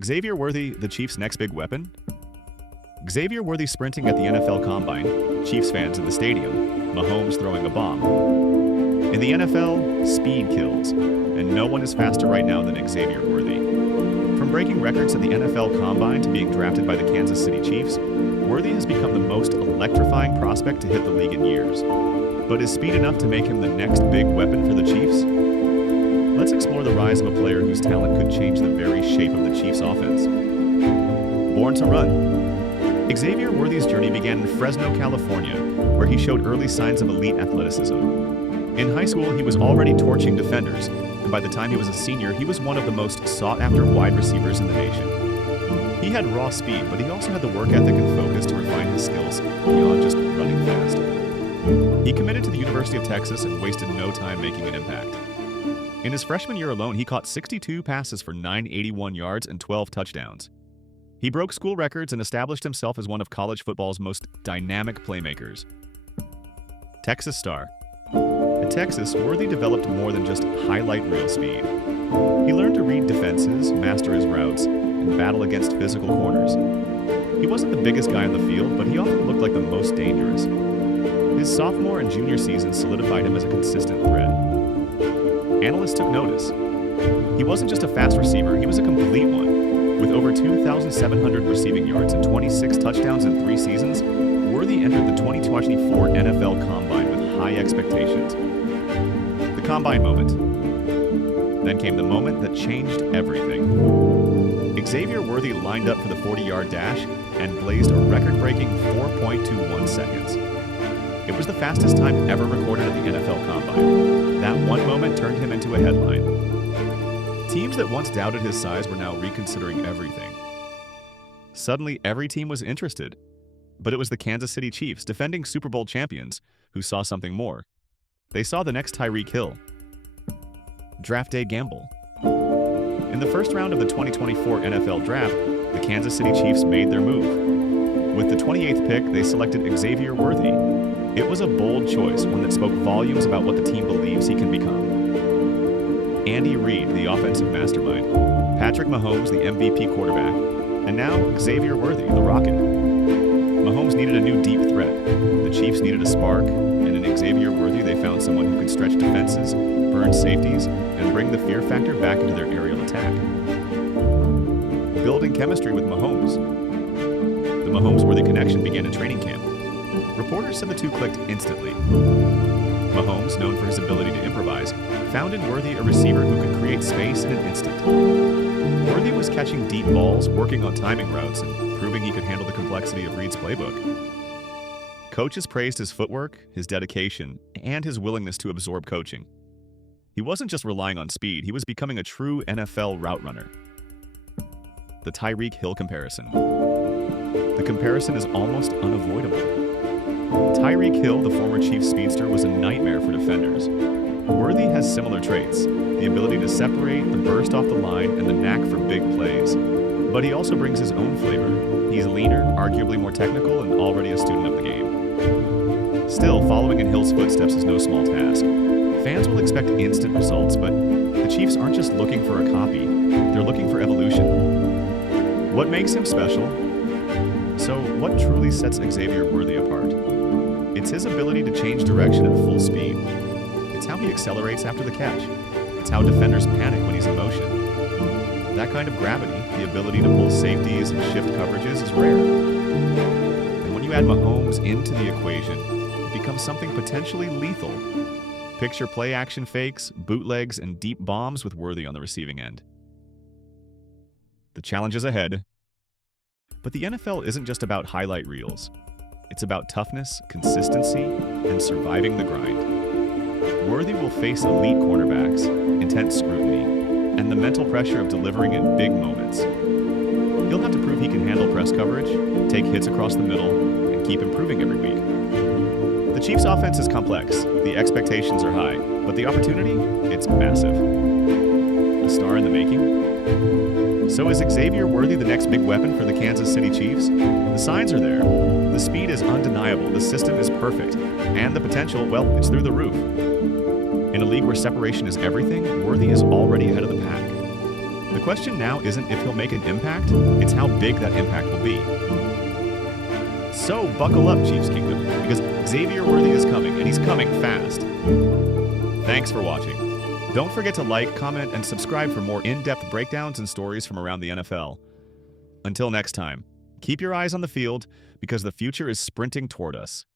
Xavier Worthy, the Chiefs' next big weapon? Xavier Worthy sprinting at the NFL Combine, Chiefs fans in the stadium, Mahomes throwing a bomb. In the NFL, speed kills, and no one is faster right now than Xavier Worthy. From breaking records at the NFL Combine to being drafted by the Kansas City Chiefs, Worthy has become the most electrifying prospect to hit the league in years. But is speed enough to make him the next big weapon for the Chiefs? Let's explore the rise of a player whose talent could change the very shape of the Chiefs' offense. Born to run. Xavier Worthy's journey began in Fresno, California, where he showed early signs of elite athleticism. In high school, he was already torching defenders, and by the time he was a senior, he was one of the most sought-after wide receivers in the nation. He had raw speed, but he also had the work ethic and focus to refine his skills beyond just running fast. He committed to the University of Texas and wasted no time making an impact. In his freshman year alone, he caught 62 passes for 981 yards and 12 touchdowns. He broke school records and established himself as one of college football's most dynamic playmakers. Texas star. At Texas, Worthy developed more than just highlight reel speed. He learned to read defenses, master his routes, and battle against physical corners. He wasn't the biggest guy on the field, but he often looked like the most dangerous. His sophomore and junior seasons solidified him as a consistent threat. Analysts took notice. He wasn't just a fast receiver, he was a complete one. With over 2,700 receiving yards and 26 touchdowns in 3 seasons, Worthy entered the 2024 NFL Combine with high expectations. The Combine moment. Then came the moment that changed everything. Xavier Worthy lined up for the 40-yard dash and blazed a record-breaking 4.21 seconds. It was the fastest time ever recorded at the NFL Combine. That one moment turned him into a headline. Teams that once doubted his size were now reconsidering everything. Suddenly, every team was interested. But it was the Kansas City Chiefs, defending Super Bowl champions, who saw something more. They saw the next Tyreek Hill. Draft day gamble. In the first round of the 2024 NFL Draft, the Kansas City Chiefs made their move. With the 28th pick, they selected Xavier Worthy. It was a bold choice, one that spoke volumes about what the team believes he can become. Reid, the offensive mastermind, Patrick Mahomes, the MVP quarterback, and now Xavier Worthy, the Rocket. Mahomes needed a new deep threat. The Chiefs needed a spark, and in Xavier Worthy they found someone who could stretch defenses, burn safeties, and bring the fear factor back into their aerial attack. Building chemistry with Mahomes. The Mahomes-Worthy connection began in training camp. Reporters said the two clicked instantly. Mahomes, known for his ability to improvise, found in Worthy a receiver who could create space in an instant. Worthy was catching deep balls, working on timing routes, and proving he could handle the complexity of Reid's playbook. Coaches praised his footwork, his dedication, and his willingness to absorb coaching. He wasn't just relying on speed, he was becoming a true NFL route runner. The Tyreek Hill comparison. The comparison is almost unavoidable. Tyreek Hill, the former Chiefs speedster, was a nightmare for defenders. Worthy has similar traits, the ability to separate, the burst off the line, and the knack for big plays. But he also brings his own flavor. He's leaner, arguably more technical, and already a student of the game. Still, following in Hill's footsteps is no small task. Fans will expect instant results, but the Chiefs aren't just looking for a copy, they're looking for evolution. What makes him special? So, what truly sets Xavier Worthy apart? It's his ability to change direction at full speed. It's how he accelerates after the catch. It's how defenders panic when he's in motion. That kind of gravity, the ability to pull safeties and shift coverages, is rare. And when you add Mahomes into the equation, it becomes something potentially lethal. Picture play-action fakes, bootlegs, and deep bombs with Worthy on the receiving end. The challenge is ahead. But the NFL isn't just about highlight reels. It's about toughness, consistency, and surviving the grind. Worthy will face elite cornerbacks, intense scrutiny, and the mental pressure of delivering in big moments. He'll have to prove he can handle press coverage, take hits across the middle, and keep improving every week. The Chiefs' offense is complex, the expectations are high, but the opportunity, it's massive. A star in the making? So is Xavier Worthy the next big weapon for the Kansas City Chiefs? The signs are there. The speed is undeniable, the system is perfect, and the potential, well, it's through the roof. In a league where separation is everything, Worthy is already ahead of the pack. The question now isn't if he'll make an impact, it's how big that impact will be. So buckle up, Chiefs Kingdom, because Xavier Worthy is coming, and he's coming fast. Thanks for watching. Don't forget to like, comment, and subscribe for more in-depth breakdowns and stories from around the NFL. Until next time, keep your eyes on the field, because the future is sprinting toward us.